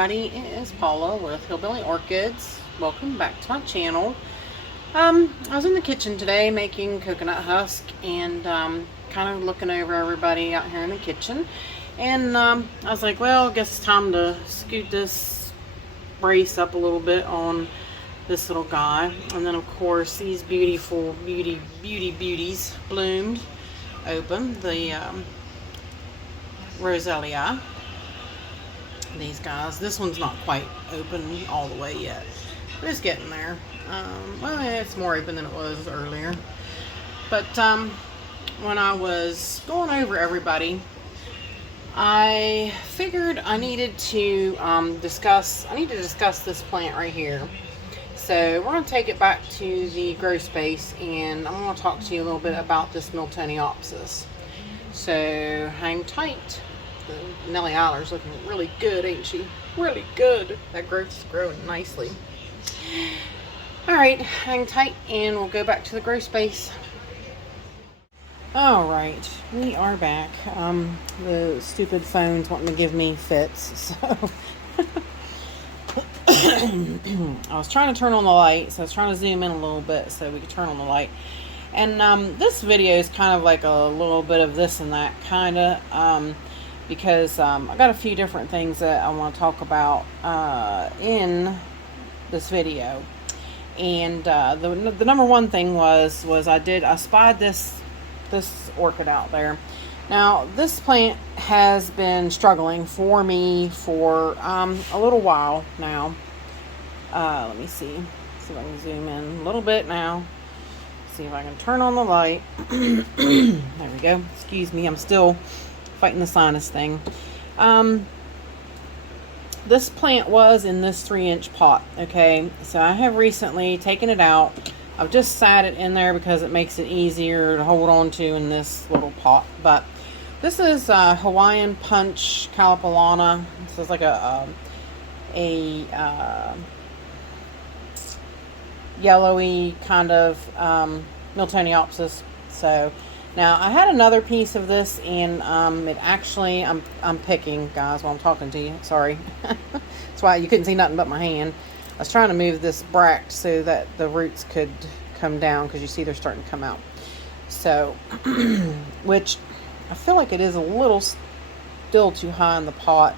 everybody, it is Paula with Hillbilly Orchids. Welcome back to my channel. I was in the kitchen today making coconut husk and kind of looking over everybody out here in the kitchen, and I was like, well, I guess it's time to scoot this brace up a little bit on this little guy. And then of course these beautiful beauties bloomed open. The Roselia, these guys. This one's not quite open all the way yet, but it's getting there. Well, it's more open than it was earlier. But when I was going over everybody, I figured I needed to discuss this plant right here. So we're going to take it back to the grow space, and I'm going to talk to you a little bit about this Miltoniopsis. So hang tight. The Nellie Eiler's looking really good, ain't she? Really good. That growth is growing nicely. Alright, hang tight and we'll go back to the grow space. Alright, we are back. The stupid phone's wanting to give me fits, so I was trying to turn on the light, so I was trying to zoom in a little bit so we could turn on the light. And this video is kind of like a little bit of this and that, kind of, because I got a few different things that I want to talk about in this video. And the number one thing was I spied this orchid out there. Now this plant has been struggling for me for a little while now. Let me see if I can zoom in a little bit now. See if I can turn on the light. There we go. Excuse me, I'm still fighting the sinus thing. This plant was in this 3-inch pot, okay? So I have recently taken it out. I've just sat it in there because it makes it easier to hold on to in this little pot. But this is Hawaiian Punch Calipolana. This is like a yellowy kind of Miltoniopsis. So now I had another piece of this, and it actually, I'm picking, guys, while I'm talking to you. Sorry. That's why you couldn't see nothing but my hand. I was trying to move this bract so that the roots could come down, because you see they're starting to come out. So, which I feel like it is a little still too high in the pot,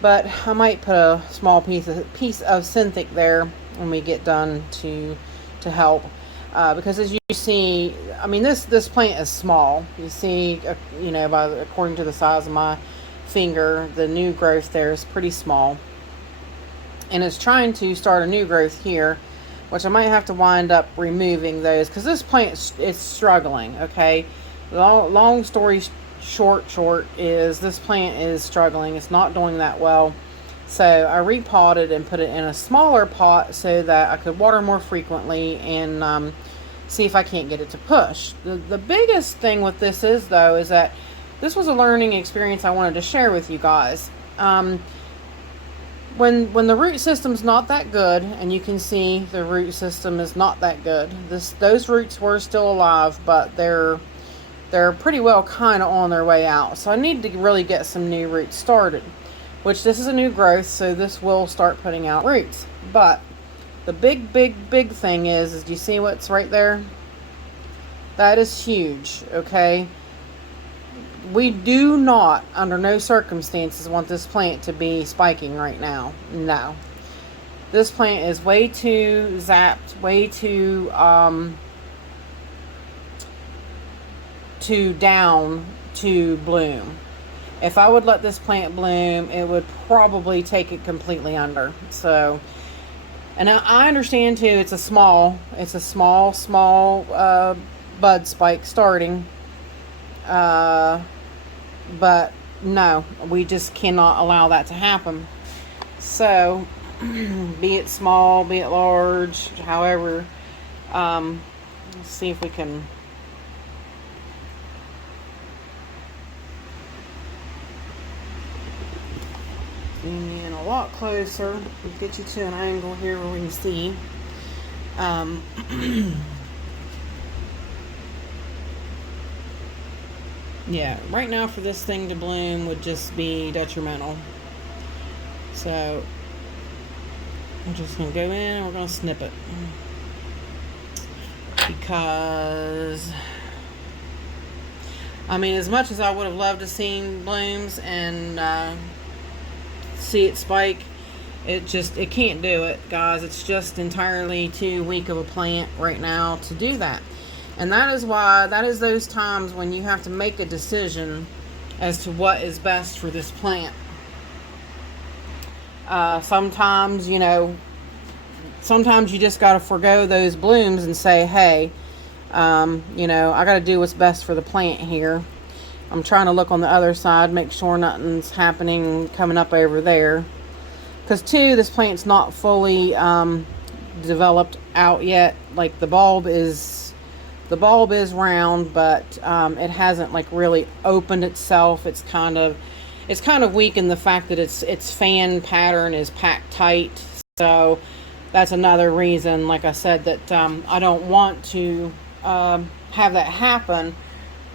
but I might put a small piece of synthic there when we get done to help. Because as you see, I mean, this plant is small. You see, you know, according to the size of my finger, the new growth there is pretty small. And it's trying to start a new growth here, which I might have to wind up removing those, because this plant is struggling, okay? Long story short is this plant is struggling. It's not doing that well. So I repotted and put it in a smaller pot so that I could water more frequently and see if I can't get it to push. The biggest thing with this is, though, is that this was a learning experience I wanted to share with you guys. When the root system's not that good, and you can see the root system is not that good. Those roots were still alive, but they're pretty well kind of on their way out. So I need to really get some new roots started. Which this is a new growth, so this will start putting out roots. But the big thing is do you see what's right there? That is huge, okay? We do not, under no circumstances, want this plant to be spiking right now. No. This plant is way too zapped, way too down to bloom. If I would let this plant bloom, it would probably take it completely under. So, and I understand too, it's a small bud spike starting. But no, we just cannot allow that to happen. So, be it small, be it large, however, let's see if we can zoom in a lot closer, get you to an angle here where we can see. Yeah, right now for this thing to bloom would just be detrimental. So I'm just going to go in and we're going to snip it. Because, I mean, as much as I would have loved to see blooms and see it spike, it can't do it, guys. It's just entirely too weak of a plant right now to do that. And that is those times when you have to make a decision as to what is best for this plant. Sometimes, you know, you just got to forego those blooms and say, hey, you know, I got to do what's best for the plant here. I'm trying to look on the other side, make sure nothing's happening coming up over there. Because, too, this plant's not fully developed out yet. Like, the bulb is round, but it hasn't like really opened itself. It's kind of weak in the fact that its fan pattern is packed tight. So that's another reason, like I said, that I don't want to have that happen.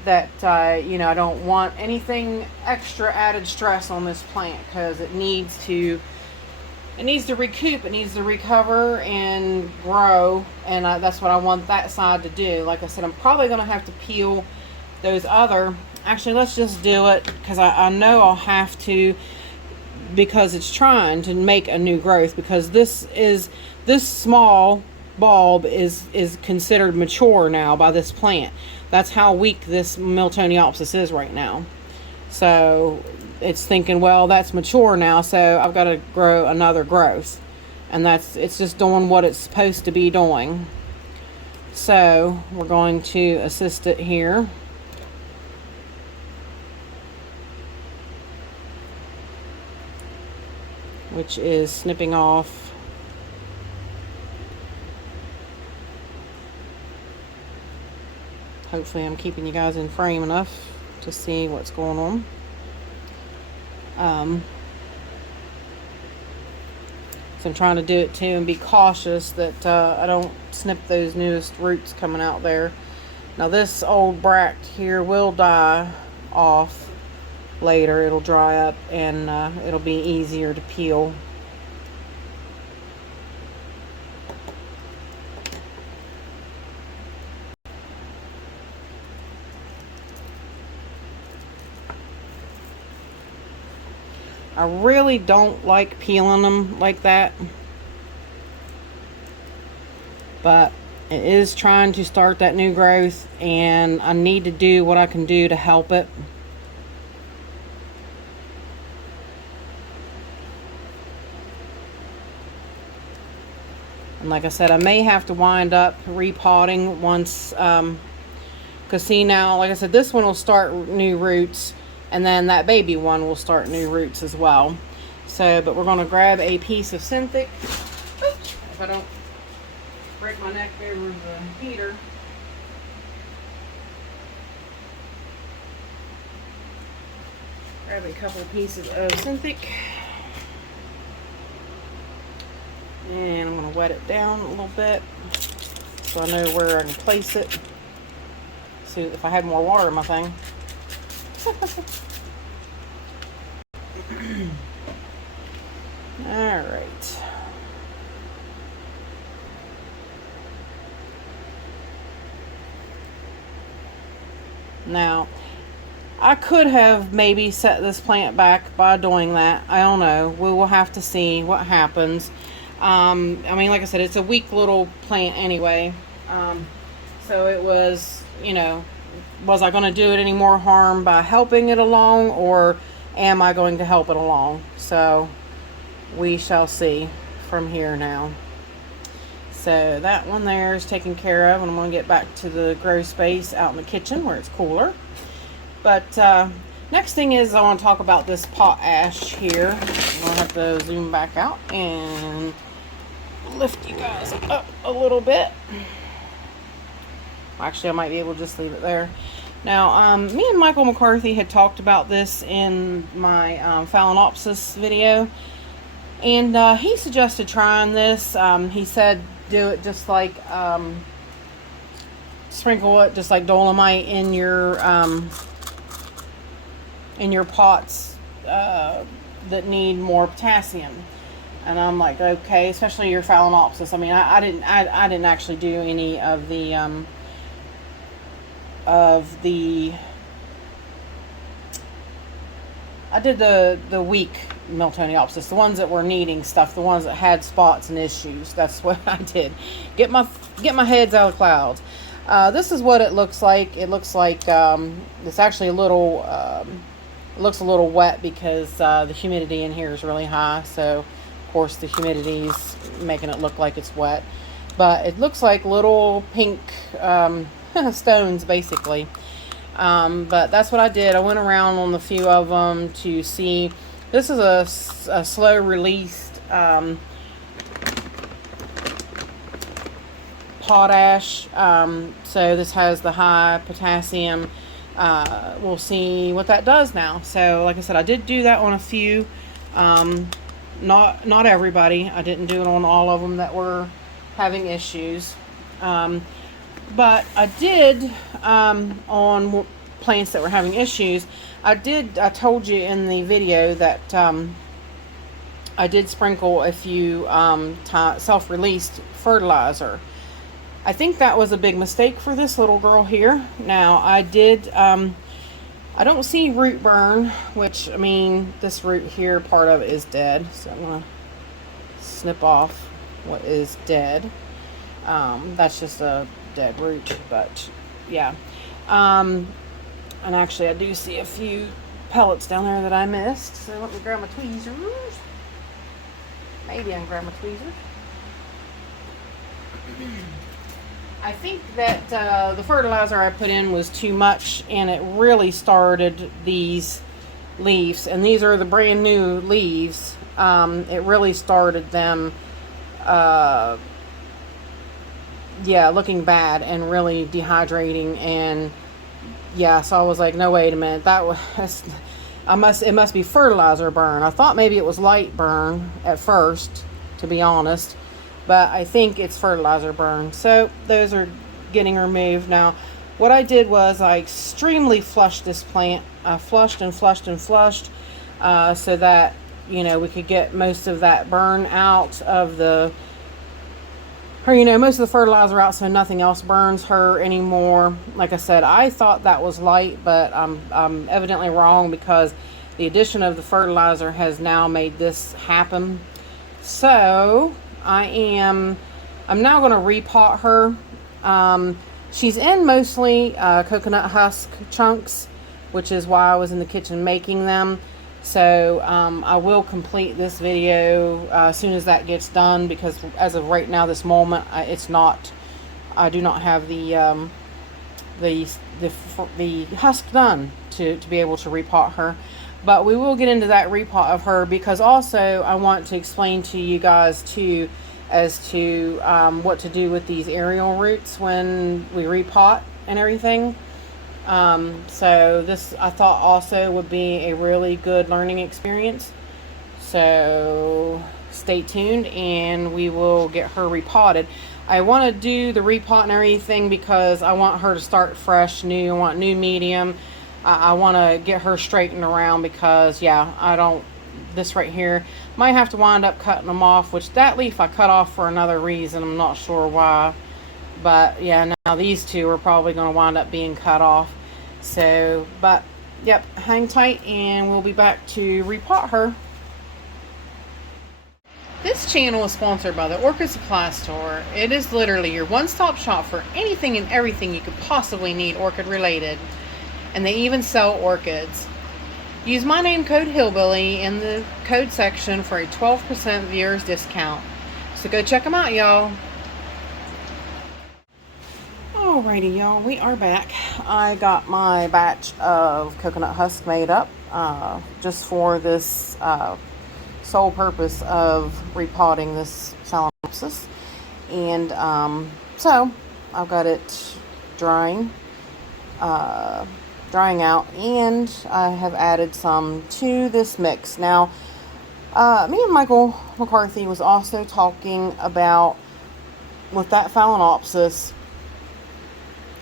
That you know, I don't want anything extra added stress on this plant, because it needs to recoup, it needs to recover and grow, and that's what I want that side to do. Like I said, I'm probably going to have to peel those other, actually let's just do it, because I know I'll have to, because it's trying to make a new growth, because this small bulb is considered mature now by this plant. That's how weak this Miltoniopsis is right now. So it's thinking, well, that's mature now, so I've got to grow another growth. And it's just doing what it's supposed to be doing. So we're going to assist it here. Which is snipping off hopefully I'm keeping you guys in frame enough to see what's going on. So I'm trying to do it too and be cautious that I don't snip those newest roots coming out there. Now this old bract here will die off later. It'll dry up and it'll be easier to peel. I really don't like peeling them like that, but it is trying to start that new growth and I need to do what I can do to help it. And like I said, I may have to wind up repotting once, because see now, like I said, this one will start new roots. And then that baby one will start new roots as well. So, but we're going to grab a piece of Synthic. If I don't break my neck over the heater. Grab a couple of pieces of Synthic. And I'm going to wet it down a little bit so I know where I can place it. See if I had more water in my thing. All right. Now, I could have maybe set this plant back by doing that. I don't know. We will have to see what happens. I mean, like I said, it's a weak little plant anyway. So it was, you know, was I going to do it any more harm by helping it along, or am I going to help it along? So we shall see from here now. So that one there is taken care of, and I'm going to get back to the grow space out in the kitchen where it's cooler. But next thing is I want to talk about this potash here. I'm going to have to zoom back out and lift you guys up a little bit. Actually, I might be able to just leave it there. Now, me and Michael McCarthy had talked about this in my Phalaenopsis video. And he suggested trying this. He said do it just like, sprinkle it just like dolomite in your pots that need more potassium. And I'm like, okay, especially your Phalaenopsis. I mean, I didn't actually do any of the I did the weak Miltoniopsis, the ones that were needing stuff, the ones that had spots and issues. That's what I did. Get my heads out of the clouds. This is what it looks like. It looks like it's actually a little looks a little wet because the humidity in here is really high. So of course the humidity is making it look like it's wet. But it looks like little pink stones basically. But that's what I did. I went around on a few of them to see. This is a slow released potash. So this has the high potassium. We'll see what that does now. So like I said, I did do that on a few. Not everybody. I didn't do it on all of them that were having issues. But I did on plants that were having issues. I told you in the video that I did sprinkle a few self-released fertilizer. I think that was a big mistake for this little girl here. Now I did I don't see root burn, which, I mean, this root here, part of it is dead, so I'm gonna snip off what is dead. That's just a dead root, but yeah. And actually I do see a few pellets down there that I missed, so let me grab my tweezers. Maybe I can grab my tweezers. I think that the fertilizer I put in was too much, and it really started these leaves, and these are the brand new leaves. It really started them yeah, looking bad and really dehydrating. And yeah, so I was like, no, wait a minute, that was it must be fertilizer burn. I thought maybe it was light burn at first, to be honest, but I think it's fertilizer burn. So those are getting removed now. What I did was I extremely flushed this plant. I flushed and flushed and flushed so that, you know, we could get most of that burn out of the, or, you know, most of the fertilizer out, so nothing else burns her anymore. Like I said, I thought that was light, but I'm evidently wrong, because the addition of the fertilizer has now made this happen. So I'm now going to repot her. She's in mostly coconut husk chunks, which is why I was in the kitchen making them. So I will complete this video as soon as that gets done, because as of right now, this moment, I do not have the husk done to be able to repot her. But we will get into that repot of her, because also I want to explain to you guys too as to what to do with these aerial roots when we repot and everything. So this, I thought, also would be a really good learning experience. So stay tuned and we will get her repotted. I want to do the repot and everything because I want her to start fresh, new. I want new medium. I want to get her straightened around, because yeah, this right here, might have to wind up cutting them off, which that leaf I cut off for another reason. I'm not sure why, but yeah, now these two are probably going to wind up being cut off. So, but yep, hang tight and we'll be back to repot her. This channel is sponsored by the Orca Supply Store. It is literally your one-stop shop for anything and everything you could possibly need orchid related. And they even sell orchids. Use my name code Hillbilly in the code section for a 12% viewers discount. So go check them out, y'all. Alrighty, y'all, we are back. I got my batch of coconut husk made up just for this sole purpose of repotting this Phalaenopsis. And so I've got it drying out, and I have added some to this mix. Now, me and Michael McCarthy was also talking about, with that Phalaenopsis,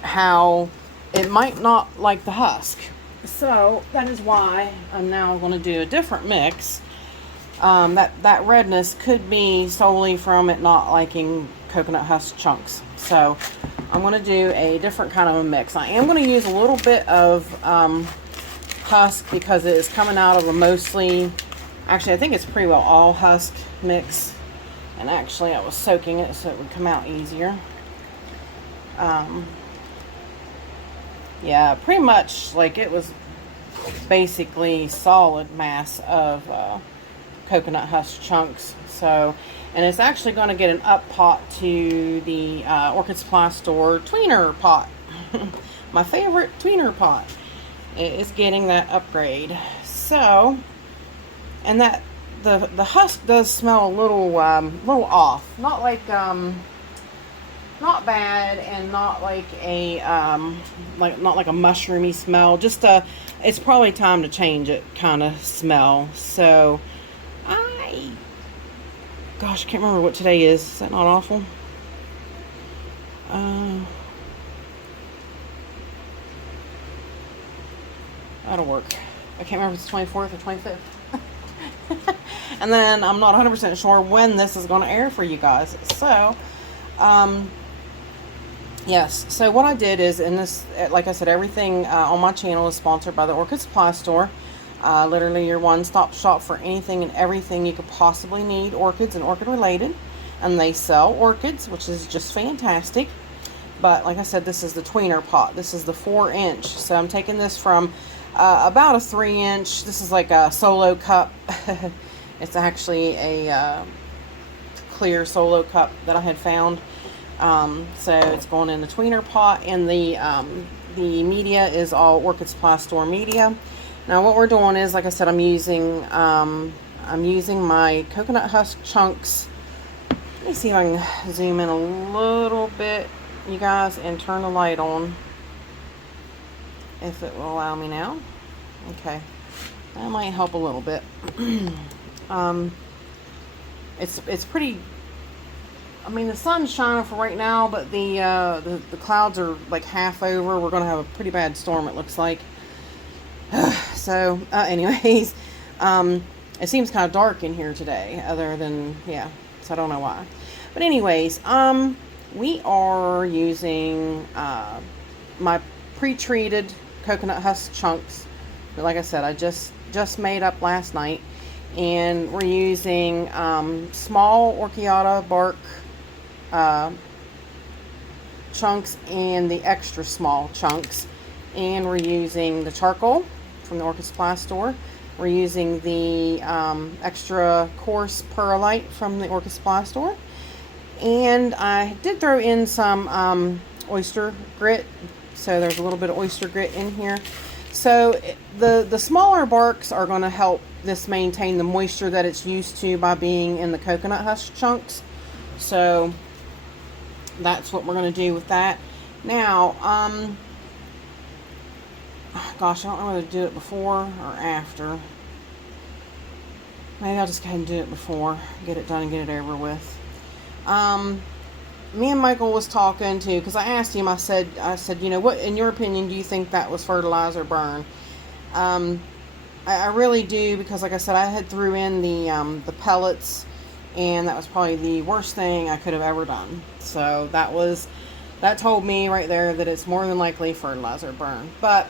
how it might not like the husk. So that is why I'm now going to do a different mix. That redness could be solely from it not liking coconut husk chunks. So I'm going to do a different kind of a mix. I am going to use a little bit of husk because it is coming out of a mostly, actually I think it's pretty well all husk mix. And actually I was soaking it so it would come out easier. Yeah, pretty much like it was basically solid mass of coconut husk chunks. So, and it's actually going to get an up pot to the Orchid Supply store tweener pot. My favorite tweener pot. It is getting that upgrade. So, and that the husk does smell a little off. Not like not bad, and not like a not like a mushroomy smell. Just it's probably time to change it kind of smell. So gosh, I can't remember what today is. Is that not awful? That'll work. I can't remember if it's 24th or 25th. And then I'm not 100% sure when this is going to air for you guys. So, yes. So what I did is, in this, like I said, everything on my channel is sponsored by the Orchid Supply store. Literally your one-stop shop for anything and everything you could possibly need, orchids and orchid related. And they sell orchids, which is just fantastic. But like I said, this is the tweener pot. This is the 4-inch. So I'm taking this from about a 3-inch. This is like a solo cup. It's actually a clear solo cup that I had found. So it's going in the tweener pot, and the media is all Orchid Supply store media. Now what we're doing is, like I said, I'm using my coconut husk chunks. Let me see if I can zoom in a little bit, you guys, and turn the light on, if it will allow me now. Okay, that might help a little bit. It's pretty. I mean, the sun's shining for right now, but the clouds are like half over. We're gonna have a pretty bad storm, it looks like. So, anyways, it seems kind of dark in here today. Other than, yeah, so I don't know why. But anyways, we are using my pre-treated coconut husk chunks. But like I said, I just made up last night, and we're using small orchiata bark chunks and the extra small chunks, and we're using the charcoal from the Orca Supply store. We're using the extra coarse perlite from the Orca Supply store, and I did throw in some oyster grit, so there's a little bit of oyster grit in here. So the smaller barks are going to help this maintain the moisture that it's used to by being in the coconut husk chunks. So that's what we're going to do with that. Now, gosh, I don't know whether to do it before or after. Maybe I'll just go ahead and do it before, get it done and get it over with. Me and Michael was talking too, because I asked him, I said, you know, what, in your opinion, do you think that was fertilizer burn? I really do, because like I said, I had threw in the pellets, and that was probably the worst thing I could have ever done. So that told me right there that it's more than likely fertilizer burn. But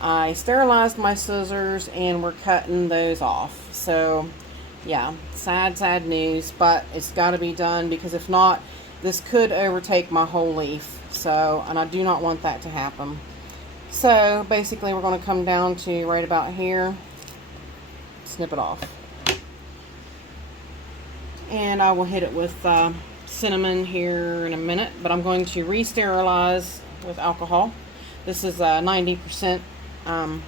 I sterilized my scissors, and we're cutting those off. So yeah, sad news, but it's got to be done, because if not, this could overtake my whole leaf. So, and I do not want that to happen. So basically we're going to come down to right about here, snip it off, and I will hit it with cinnamon here in a minute. But I'm going to re-sterilize with alcohol. This is 90%. I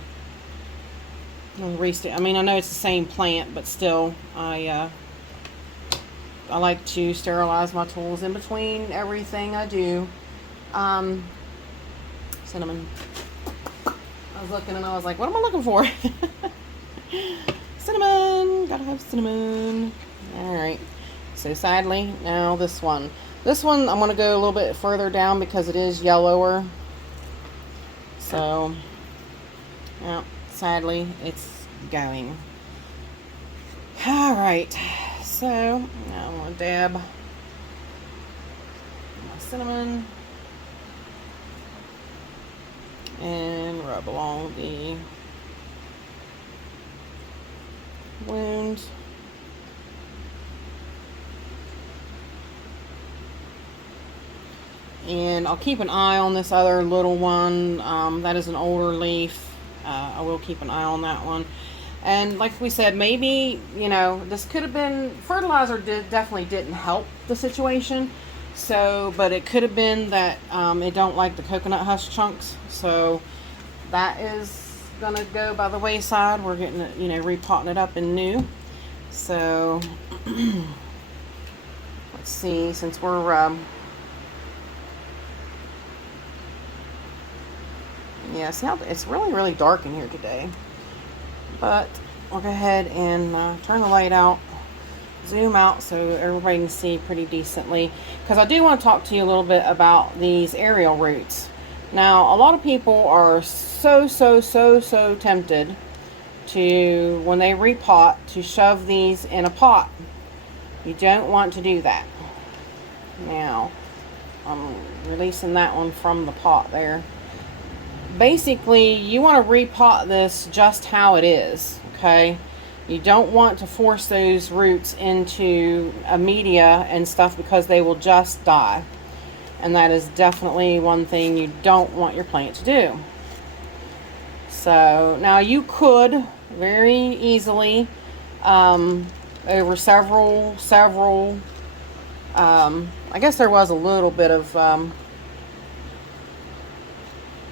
mean, I know it's the same plant, but still, I like to sterilize my tools in between everything I do. Cinnamon. I was looking and I was like, what am I looking for? Cinnamon. Gotta have cinnamon. Alright. So sadly, now this one. This one I'm going to go a little bit further down because it is yellower. So, yeah, sadly, it's going. All right, so now I'm gonna dab my cinnamon and rub along the wound. And I'll keep an eye on this other little one. That is an older leaf. I will keep an eye on that one. And like we said, maybe, you know, this could have been, fertilizer definitely didn't help the situation. So, but it could have been that it don't like the coconut husk chunks. So that is going to go by the wayside. We're getting it, you know, repotting it up in new. So let's see, since we're yeah, see how it's really dark in here today. But we'll go ahead and turn the light out, zoom out so everybody can see pretty decently. Because I do want to talk to you a little bit about these aerial roots. Now, a lot of people are so tempted to, when they repot, to shove these in a pot. You don't want to do that. Now, I'm releasing that one from the pot there. Basically, you want to repot this just how it is, okay? You don't want to force those roots into a media and stuff because they will just die. And that is definitely one thing you don't want your plant to do. So, now you could very easily, over several, I guess there was a little bit of,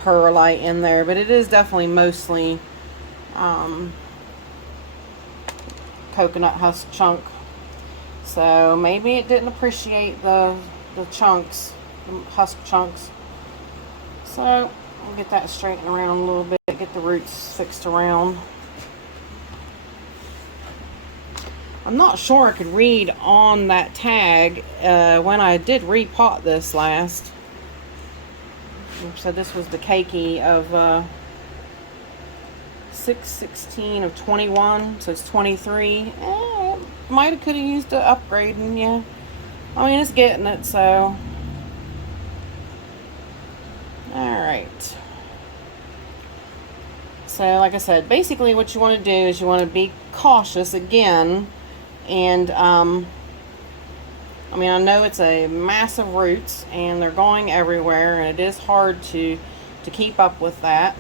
perlite in there, but it is definitely mostly coconut husk chunk. So maybe it didn't appreciate the chunks, the husk chunks. So I'll get that straightened around a little bit, get the roots fixed around. I'm not sure I could read on that tag when I did repot this last. So this was the keiki of 6/16 of 21, so it's 23. Might have could have used the upgrading, yeah. I mean, it's getting it, so. Alright. So, like I said, basically what you want to do is you want to be cautious again. And, I mean, I know it's a massive roots and they're going everywhere, and it is hard to keep up with that.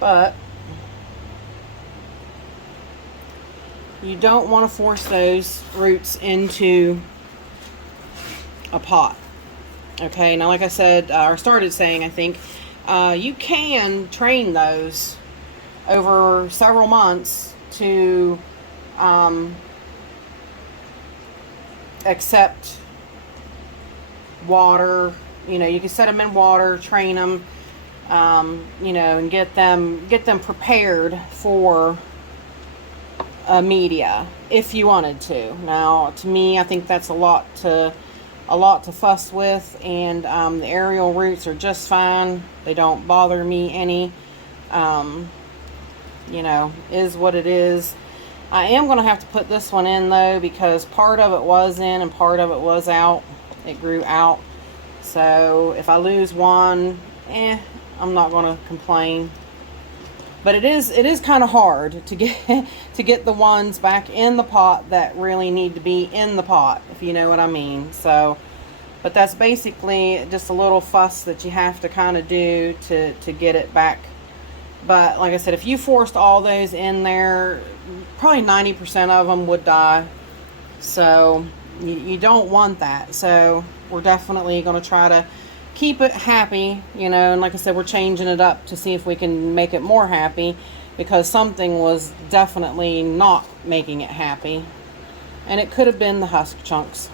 But you don't want to force those roots into a pot. Okay, now like I said, or started saying, I think, you can train those over several months to accept water. You know, you can set them in water, train them, you know, and get them prepared for a media if you wanted to. Now, to me, I think that's a lot to fuss with, and the aerial roots are just fine. They don't bother me any. You know, is what it is. I am going to have to put this one in though, because part of it was in and part of it was out. It grew out. So if I lose one, I'm not going to complain. But it is kind of hard to get the ones back in the pot that really need to be in the pot, if you know what I mean. So, but that's basically just a little fuss that you have to kind of do to get it back. But like I said, if you forced all those in there, probably 90% of them would die. So you don't want that. So we're definitely going to try to keep it happy, you know. And like I said, we're changing it up to see if we can make it more happy, because something was definitely not making it happy. And it could have been the husk chunks.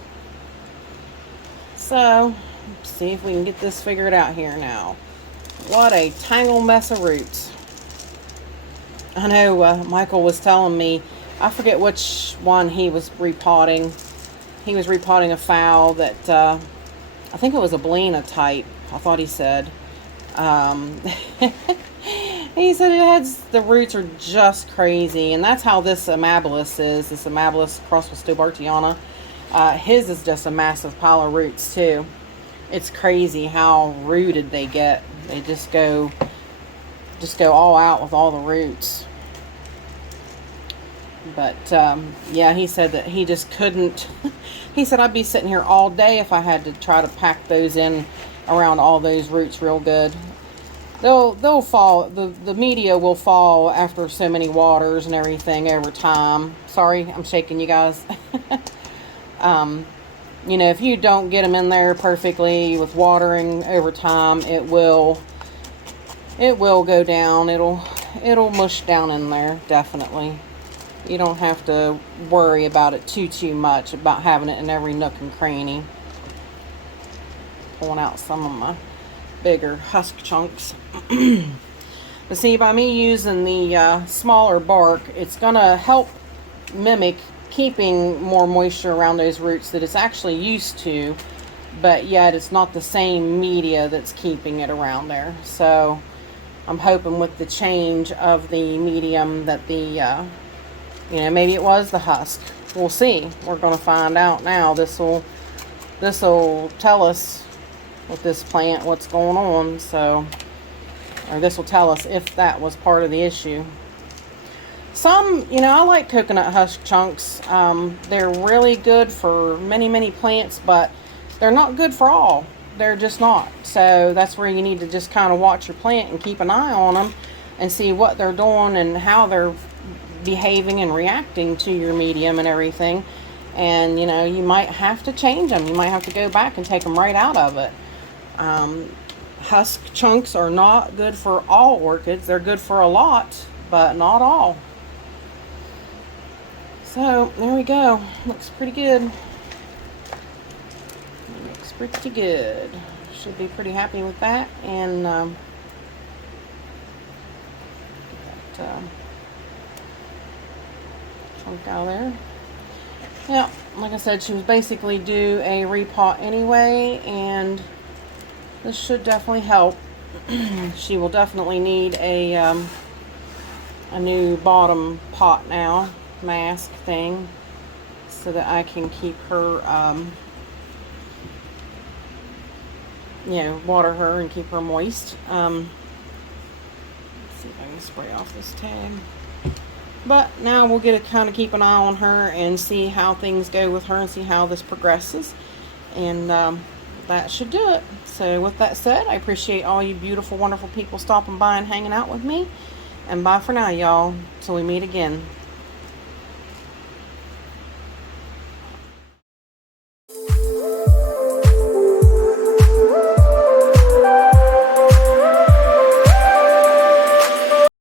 So let's see if we can get this figured out here now. What a tangled mess of roots. I know Michael was telling me, I forget which one he was repotting. He was repotting a fowl that, I think it was a Belina type, I thought he said. He said the roots are just crazy, and that's how this amabilis is. This amabilis crossed with Stobartiana. His is just a massive pile of roots too. It's crazy how rooted they get. They just go all out with all the roots. But yeah, he said that he just couldn't. He said, I'd be sitting here all day if I had to try to pack those in around all those roots real good. They'll fall. The media will fall after so many waters and everything over time. Sorry, I'm shaking you guys. You know, if you don't get them in there perfectly with watering over time, it will go down. It'll mush down in there, definitely. You don't have to worry about it too much, about having it in every nook and cranny. Pulling out some of my bigger husk chunks. But see, by me using the smaller bark, it's gonna help mimic keeping more moisture around those roots that it's actually used to, but yet it's not the same media that's keeping it around there. So I'm hoping with the change of the medium that the you know, maybe it was the husk. We'll see. We're gonna find out now. This'll tell us with this plant what's going on. So, or this will tell us if that was part of the issue. Some, you know, I like coconut husk chunks. They're really good for many plants, but they're not good for all. They're just not. So that's where you need to just kind of watch your plant and keep an eye on them and see what they're doing and how they're behaving and reacting to your medium and everything. And, you know, you might have to change them. You might have to go back and take them right out of it. Husk chunks are not good for all orchids. They're good for a lot, but not all. So there we go. Looks pretty good. Looks pretty good. Should be pretty happy with that. And chunk out there. Yeah, like I said, she was basically due a repot anyway, and this should definitely help. She will definitely need a new bottom pot now, mask thing, so that I can keep her, you know, water her and keep her moist. Let's see if I can spray off this tag. But now we'll get to kind of keep an eye on her and see how things go with her and see how this progresses. And that should do it. So with that said, I appreciate all you beautiful, wonderful people stopping by and hanging out with me. And bye for now, y'all. Till we meet again.